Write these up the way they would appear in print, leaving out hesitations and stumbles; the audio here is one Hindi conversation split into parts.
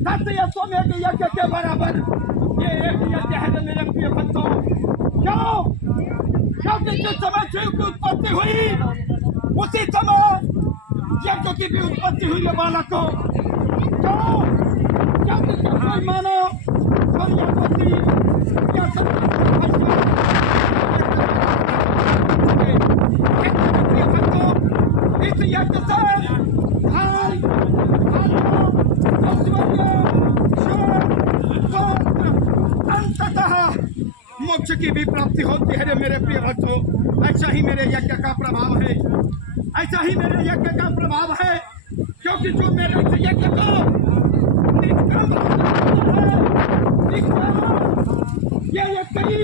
सत्य या सोमेघ यज्ञ के बराबर ये एक यज्ञ है मेरे प्रिय भक्तों। क्यों? क्योंकि जिस समय शिव की उत्पत्ति हुई उसी समय यज्ञ की भी उत्पत्ति हुई है बालकों। क्यों? क्योंकि जब कोई मानव प्रजापति या इस यज्ञ से भाई अंततः मोक्ष की भी प्राप्ति होती है मेरे प्रिय भक्तों। ऐसा ही मेरे यज्ञ का प्रभाव है, ऐसा ही मेरे यज्ञ का प्रभाव है। क्योंकि जो मेरे इस यज्ञ को निष्काम ये कई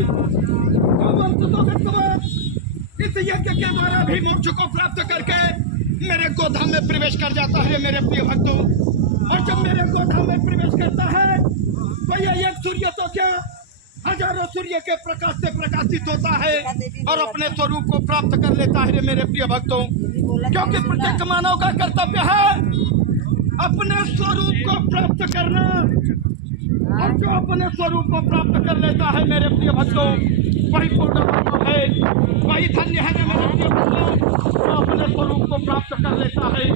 इस यज्ञ के द्वारा भी मोक्ष को प्राप्त करके मेरे गोधाम में प्रवेश कर जाता है मेरे प्रिय भक्तों। और जब मेरे गोधाम में प्रवेश करता है तो ये एक सूर्य तो क्या हजारों सूर्य के प्रकाश से प्रकाशित होता है और अपने स्वरूप को प्राप्त कर लेता है मेरे प्रिय भक्तों। क्योंकि प्रत्येक मानव का कर्तव्य है अपने स्वरूप को प्राप्त करना, और जो अपने स्वरूप को प्राप्त कर लेता है मेरे प्रिय भक्तों वही पूर्ण मानव है, वही धन्य है मेरे प्रिय भक्तों, जो अपने स्वरूप को प्राप्त कर लेता है।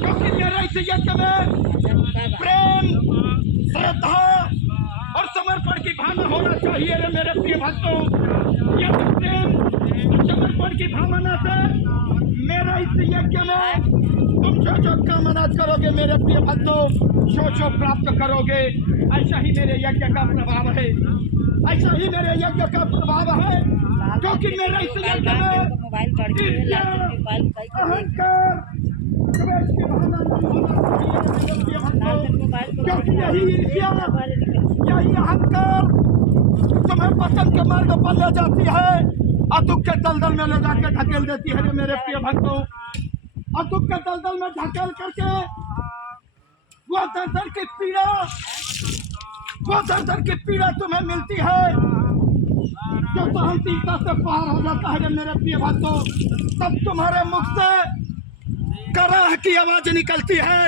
क्योंकि मेरे इस यज्ञ में प्रेम, श्रद्धा और समर्पण की भावना होना चाहिए रे मेरे प्रिय भक्तों। यह प्रेम और समर्पण की भावना से मेरा इस यज्ञ में तुम जो कामना करोगे मेरे प्रिय भक्तों जो प्राप्त करोगे। ऐसा ही मेरे यज्ञ का प्रभाव है, ऐसा ही मेरे यज्ञ का प्रभाव है। क्योंकि मेरे इस यज्ञ में ईर्ष्या, अहंकार, द्वेष की भावना नहीं होना चाहिए मेरे प्रिय भक्तों। क्योंकि यही ईर्ष्या, यही अहंकार तुम्हें पतन के मार्ग पर ले जाती है और दुख के दलदल में ले जाकर ढकेल देती है मेरे प्रिय भक्तों। और दुख के दलदल में ढकेल करके वो दर्द की पीड़ा, वो दर्द की पीड़ा तुम्हें मिलती है जो सहनशीलता से पार हो जाता है मेरे प्रिय भक्तों। तब तुम्हारे मुख से कराह की आवाज निकलती है,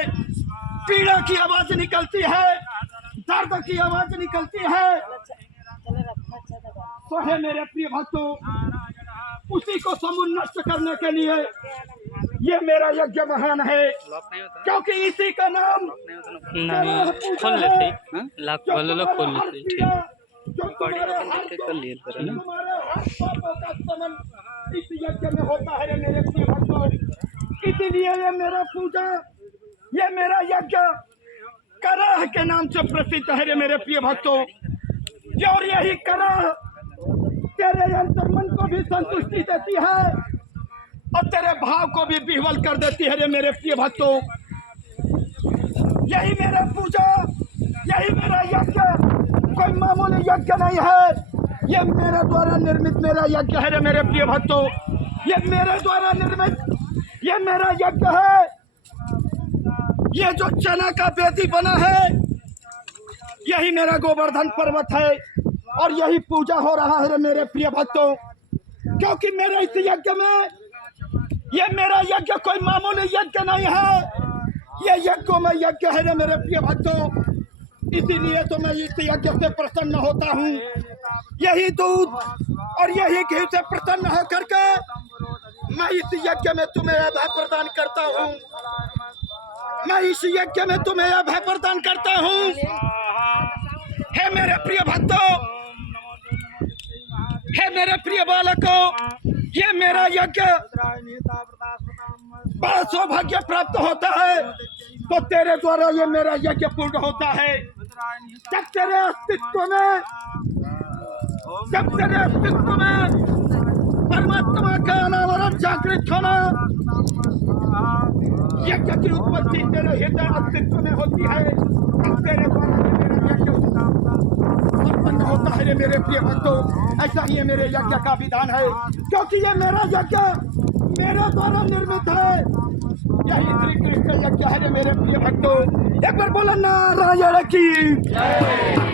पीड़ा की आवाज निकलती है, दर्द की आवाज निकलती है। तो है मेरे प्रिय भक्तों उसी को समूल नष्ट करने के लिए ये मेरा यज्ञ महान है। क्योंकि इसी का नाम खोल लेते लाख वाले लोग खोल लेते इस यज्ञ में होता है मेरे प्रिय भक्तों। इसीलिए ये मेरा पूजा, ये मेरा यज्ञ कराह के नाम से प्रसिद्ध है रे मेरे प्रिय भक्तों। और यही कराह तेरे अंतर्मन को भी संतुष्टि देती है और तेरे भाव को भी विह्वल कर देती है रे मेरे प्रिय भक्तों। यही मेरा पूजा, यही मेरा यज्ञ कोई मामूली यज्ञ नहीं है। ये मेरे द्वारा निर्मित मेरा यज्ञ है रे मेरे प्रिय भक्तों। ये मेरे द्वारा निर्मित ये मेरा यज्ञ है। ये जो चना का बेदी बना है यही मेरा गोवर्धन पर्वत है और यही पूजा हो रहा है रे मेरे प्रिय भक्तों। क्योंकि मेरे इस यज्ञ में ये मेरा यज्ञ कोई मामूली यज्ञ नहीं है, ये यज्ञ में यज्ञ है रे मेरे प्रिय भक्तों। इसीलिए तो मैं इस यज्ञ से प्रसन्न होता हूँ। यही दूध और यही घी से प्रसन्न होकर के मैं इस यज्ञ में तुम्हें अभय प्रदान करता हूँ। मैं इस यज्ञ में तुम्हें अभय प्रदान करता हूँ। हे मेरे प्रिय भक्तों, हे मेरे प्रिय बालकों, ये मेरा यज्ञ बड़ा सौभाग्य प्राप्त होता है तो तेरे द्वारा ये मेरा यज्ञ पूर्ण होता है। जब तेरे अस्तित्व में परमात्मा का अनावरण जागृत होना, यज्ञ की उत्पत्ति तेरे हृदय अस्तित्व में होती है, तब तेरे द्वारा मेरा यज्ञ उत्पन्न होता है मेरे प्रिय भक्तों। ऐसा ही मेरे यज्ञ का विधान है। क्योंकि ये मेरा यज्ञ मेरे द्वारा निर्मित है। यही श्री कृष्ण यज्ञ है मेरे प्रिय भक्तों। एक बार बोलो नारायण की जय।